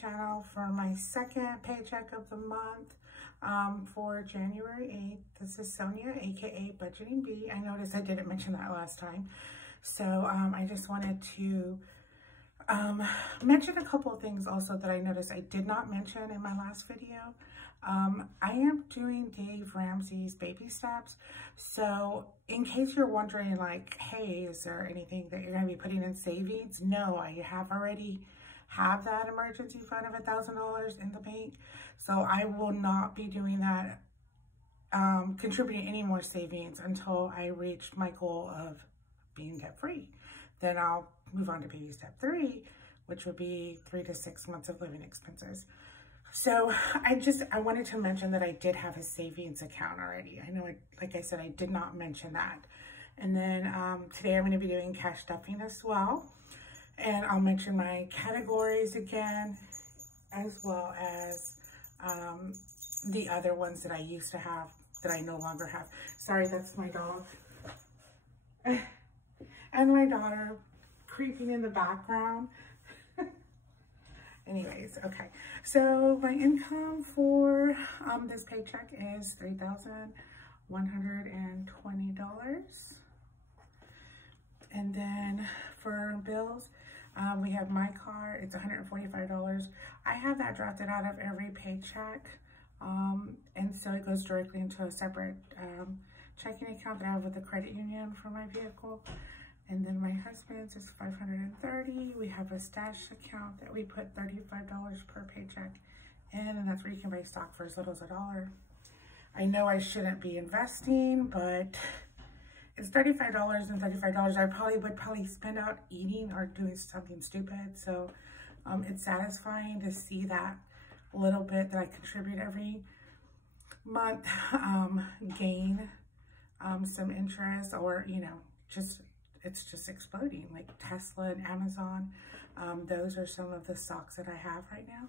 channel for my second paycheck of the month for January 8th. This is Sonia, aka Budgeting Bee. I noticed I didn't mention that last time. So I just wanted to mention a couple of things also that I noticed I did not mention in my last video. I am doing Dave Ramsey's baby steps. So in case you're wondering like, hey, is there anything that you're going to be putting in savings? No, I have already have that emergency fund of $1,000 in the bank. So I will not be doing that, contributing any more savings until I reach my goal of being debt free. Then I'll move on to baby step 3, which would be 3 to 6 months of living expenses. So I wanted to mention that I did have a savings account already. I know, like I said, I did not mention that. And then today I'm going to be doing cash stuffing as well. And I'll mention my categories again, as well as the other ones that I used to have that I no longer have. Sorry, that's my dog. And my daughter creeping in the background. Anyways, okay. So my income for this paycheck is $3,120. And then for bills, we have my car, it's $145. I have that drafted out of every paycheck. And so it goes directly into a separate checking account that I have with the credit union for my vehicle. And then my husband's is $530. We have a stash account that we put $35 per paycheck in, and that's where you can buy stock for as little as $1. I know I shouldn't be investing, but it's $35 and $35 I would probably spend out eating or doing something stupid. So it's satisfying to see that little bit that I contribute every month gain some interest, or, you know, it's just exploding, like Tesla and Amazon. Those are some of the stocks that I have right now.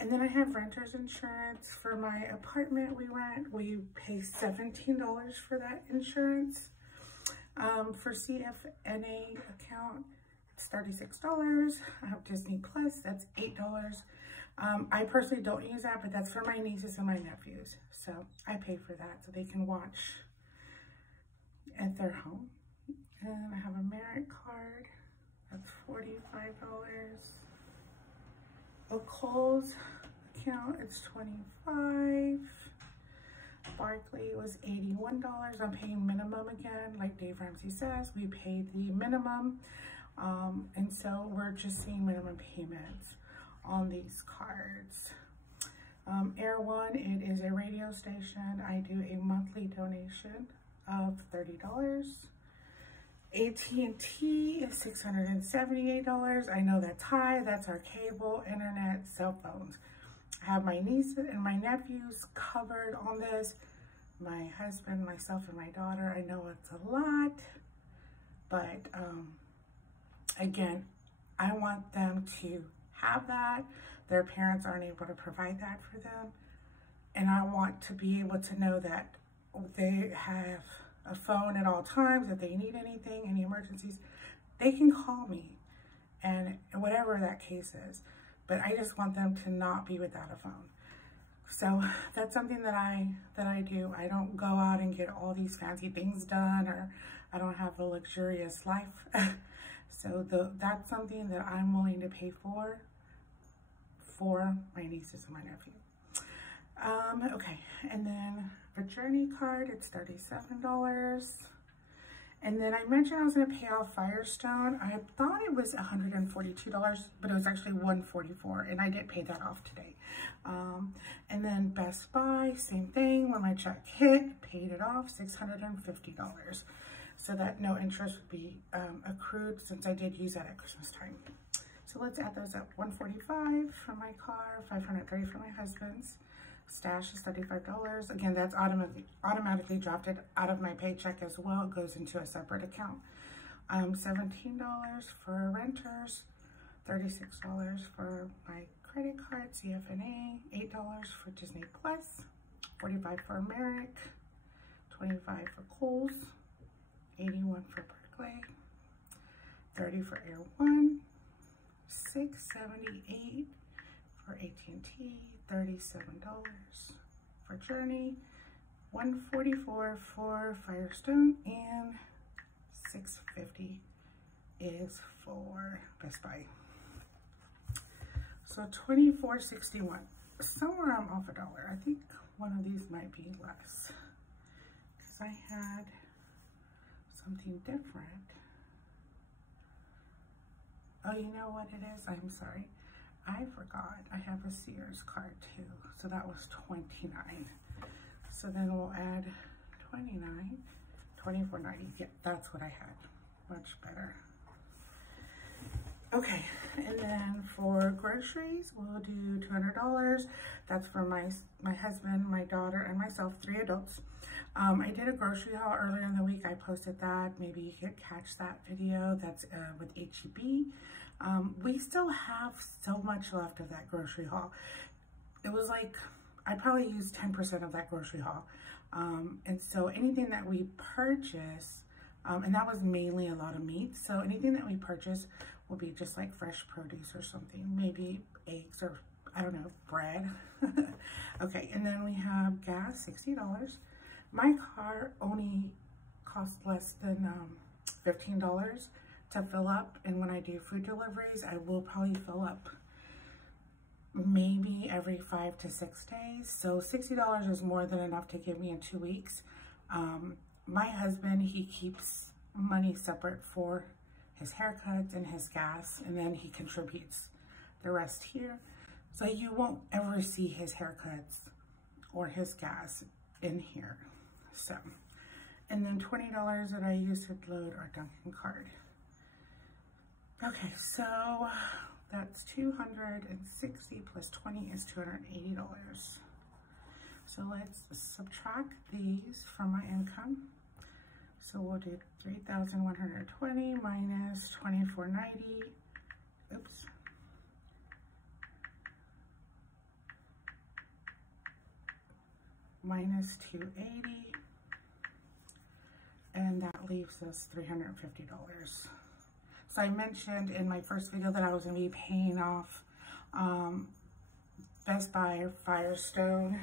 And then I have renter's insurance for my apartment we rent. We pay $17 for that insurance. For CFNA account, it's $36. I have Disney Plus, that's $8. I personally don't use that, but that's for my nieces and my nephews. So I pay for that so they can watch at their home. And I have a merit card, that's $45. A Kohl's account, it's $25. Barclay was $81. I'm paying minimum again, like Dave Ramsey says. We paid the minimum, and so we're just seeing minimum payments on these cards. Air One, it is a radio station. I do a monthly donation of $30. AT&T is $678. I know that's high. That's our cable, internet, cell phones. I have my nieces and my nephews covered on this. My husband, myself, and my daughter. I know it's a lot, but again, I want them to have that. Their parents aren't able to provide that for them. And I want to be able to know that they have a phone at all times. If they need anything, any emergencies, they can call me, and whatever that case is. But I just want them to not be without a phone. So that's something that I do. I don't go out and get all these fancy things done, or I don't have a luxurious life. So that's something that I'm willing to pay for my nieces and my nephew. Okay, and then for Journey card, it's $37. And then I mentioned I was going to pay off Firestone. I thought it was $142, but it was actually $144, and I did pay that off today. And then Best Buy, same thing. When my check hit, paid it off, $650. So that no interest would be accrued, since I did use that at Christmas time. So let's add those up. $145 for my car, $530 for my husband's. Stash is $35. Again, that's automatically drafted out of my paycheck as well. It goes into a separate account. $17 for renters, $36 for my credit card, CFNA, $8 for Disney Plus, $45 for Merrick, $25 for Kohl's, $81 for Barclay, $30 for Air One, $6.78 for AT&T, $37 for Journey, $144 for Firestone, and $6.50 is for Best Buy. So $24.61. Somewhere I'm off $1. I think one of these might be less because I had something different. Oh, you know what it is? I'm sorry. I forgot. I have a Sears card too. So that was $29. So then we'll add $29, $24.90. Yeah, that's what I had. Much better. Okay, and then for groceries, we'll do $200. That's for my husband, my daughter, and myself, 3 adults. I did a grocery haul earlier in the week. I posted that. Maybe you could catch that video. That's with HEB. We still have so much left of that grocery haul. It was like, I probably used 10% of that grocery haul. And so anything that we purchase, and that was mainly a lot of meat. So anything that we purchase will be just like fresh produce or something, maybe eggs or I don't know, bread. Okay, and then we have gas, $60. My car only costs less than $15 to fill up, and when I do food deliveries, I will probably fill up maybe every 5 to 6 days. So $60 is more than enough to give me in 2 weeks. My husband, he keeps money separate for his haircuts and his gas, and then he contributes the rest here. So you won't ever see his haircuts or his gas in here. So, and then $20 that I use to load our Dunkin' card. Okay, so that's $260 plus 20 is $280. So let's subtract these from my income. So we'll do 3,120 minus 2,490. Oops. Minus 280. And that leaves us $350. So I mentioned in my first video that I was going to be paying off Best Buy, Firestone,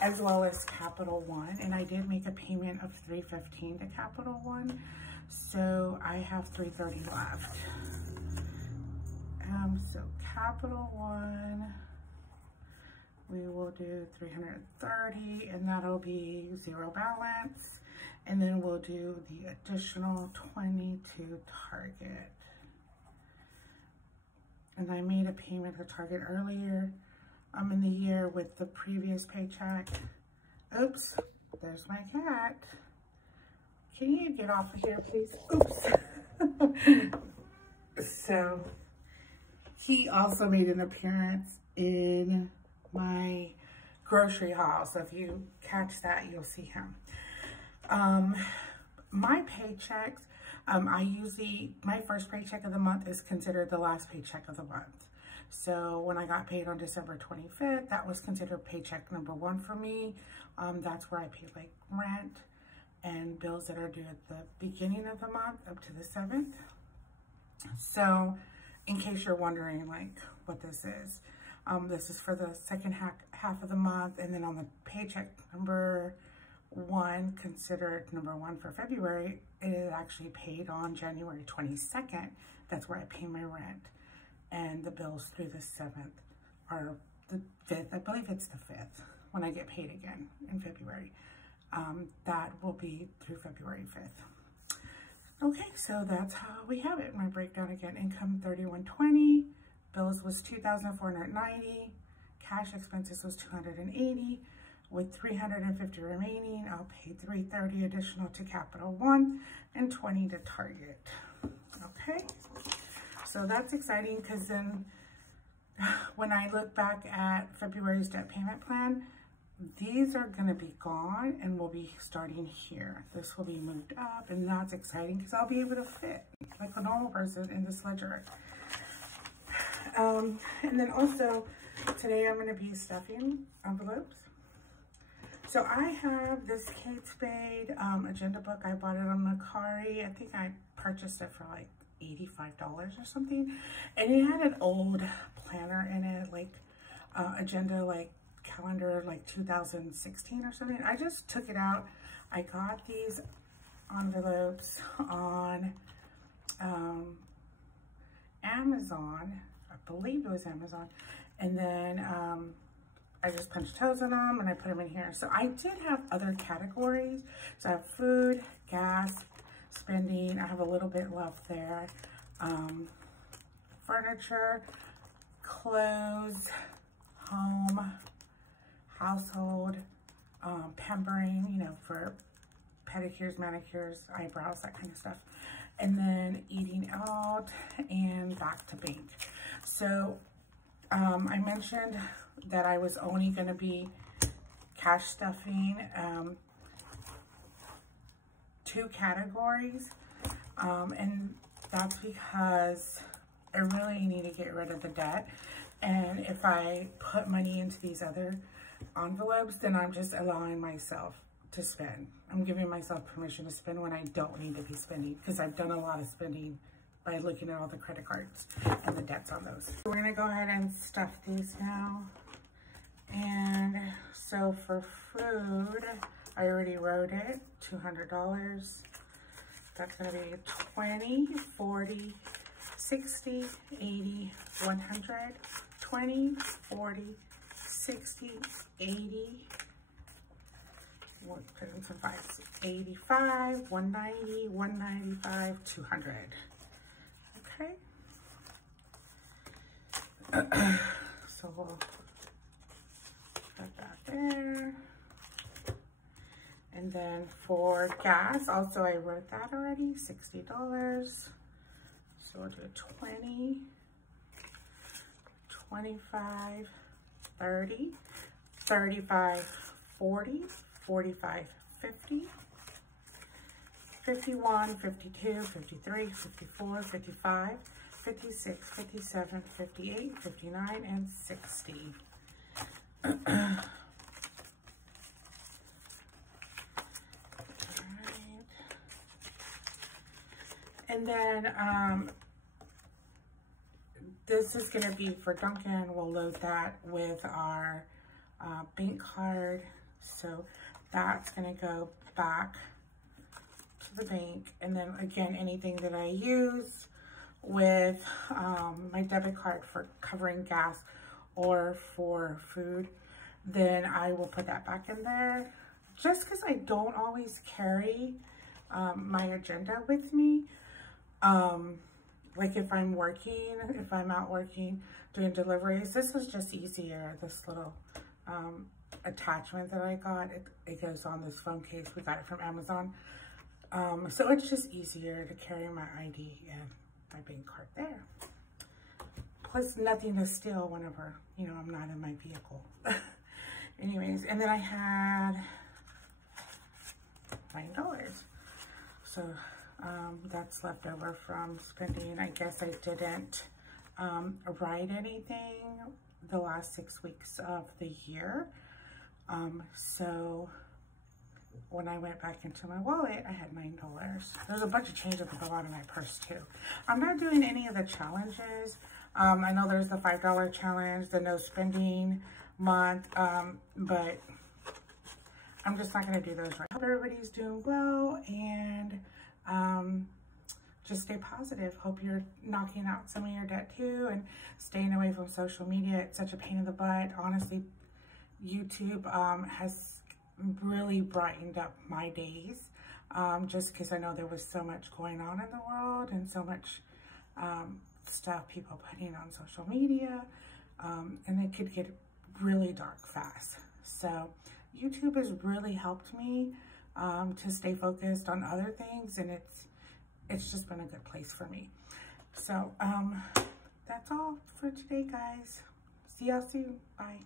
as well as Capital One, and I did make a payment of $315 to Capital One, so I have $330 left. So Capital One, we will do $330, and that'll be 0 balance, and then we'll do the additional $20 to Target. And I made a payment to Target earlier in the year with the previous paycheck. Oops, there's my cat. Can you get off of here, please? Oops. So he also made an appearance in my grocery haul. So if you catch that, you'll see him. My paychecks, my first paycheck of the month is considered the last paycheck of the month. So when I got paid on December 25th, that was considered paycheck number 1 for me. That's where I paid like rent and bills that are due at the beginning of the month up to the 7th. So in case you're wondering like what this is for the second half of the month. And then on the paycheck number 1, considered number 1 for February, it is actually paid on January 22nd. That's where I pay my rent. And the bills through the 7th or the 5th, I believe it's the 5th, when I get paid again in February. That will be through February 5th. Okay, so that's how we have it. My breakdown again, income $3,120, bills was $2,490, cash expenses was $280, with $350 remaining, I'll pay $330 additional to Capital One and $20 to Target. Okay. So that's exciting because then when I look back at February's debt payment plan, these are going to be gone and we'll be starting here. This will be moved up, and that's exciting because I'll be able to fit like a normal person in this ledger. And then also today I'm going to be stuffing envelopes. So I have this Kate Spade agenda book. I bought it on Mercari. I think I purchased it for like $85 or something. And it had an old planner in it, like agenda, like calendar, like 2016 or something. I just took it out. I got these envelopes on Amazon. I believe it was Amazon. And then I just punched holes in them and I put them in here. So I did have other categories. So I have food, gas, spending. I have a little bit left there. Furniture, clothes, home, household, pampering, you know, for pedicures, manicures, eyebrows, that kind of stuff. And then eating out and back to bank. So I mentioned that I was only going to be cash stuffing 2 categories. And that's because I really need to get rid of the debt. And if I put money into these other envelopes, then I'm just allowing myself to spend. I'm giving myself permission to spend when I don't need to be spending, because I've done a lot of spending by looking at all the credit cards and the debts on those. We're gonna go ahead and stuff these now. And so for food, I already wrote it, $200. That's gonna be 20, 40, 60, 80, 100, 20, 40, 60, 80, we'll put in some fives, 85, 190, 195, 200. Okay. So we'll put that there. And then for gas, also I wrote that already, $60. So we'll do 20, 25, 30, 35, 40, 45, 50, 51, 52, 53, 54, 55, 56, 57, 58, 59, and 60. And then this is going to be for Duncan. We'll load that with our bank card. So that's going to go back to the bank. And then again, anything that I use with my debit card for covering gas or for food, then I will put that back in there. Just because I don't always carry my agenda with me. Like if I'm working, if I'm out working, doing deliveries, this is just easier. This little attachment that I got, it goes on this phone case. We got it from Amazon. So it's just easier to carry my ID and my bank card there. Plus nothing to steal whenever, you know, I'm not in my vehicle. Anyways, and then I had $9. So that's left over from spending. I guess I didn't write anything the last 6 weeks of the year. So when I went back into my wallet, I had $9. There's a bunch of change at the bottom of my purse too. I'm not doing any of the challenges. I know there's the $5 challenge, the no spending month, but I'm just not gonna do those right. Hope everybody's doing well, and just stay positive. Hope you're knocking out some of your debt too and staying away from social media. It's such a pain in the butt. Honestly, YouTube has really brightened up my days, just because I know there was so much going on in the world and so much stuff people putting on social media, and it could get really dark fast. So YouTube has really helped me to stay focused on other things, and it's just been a good place for me. So that's all for today, guys. See y'all soon. Bye.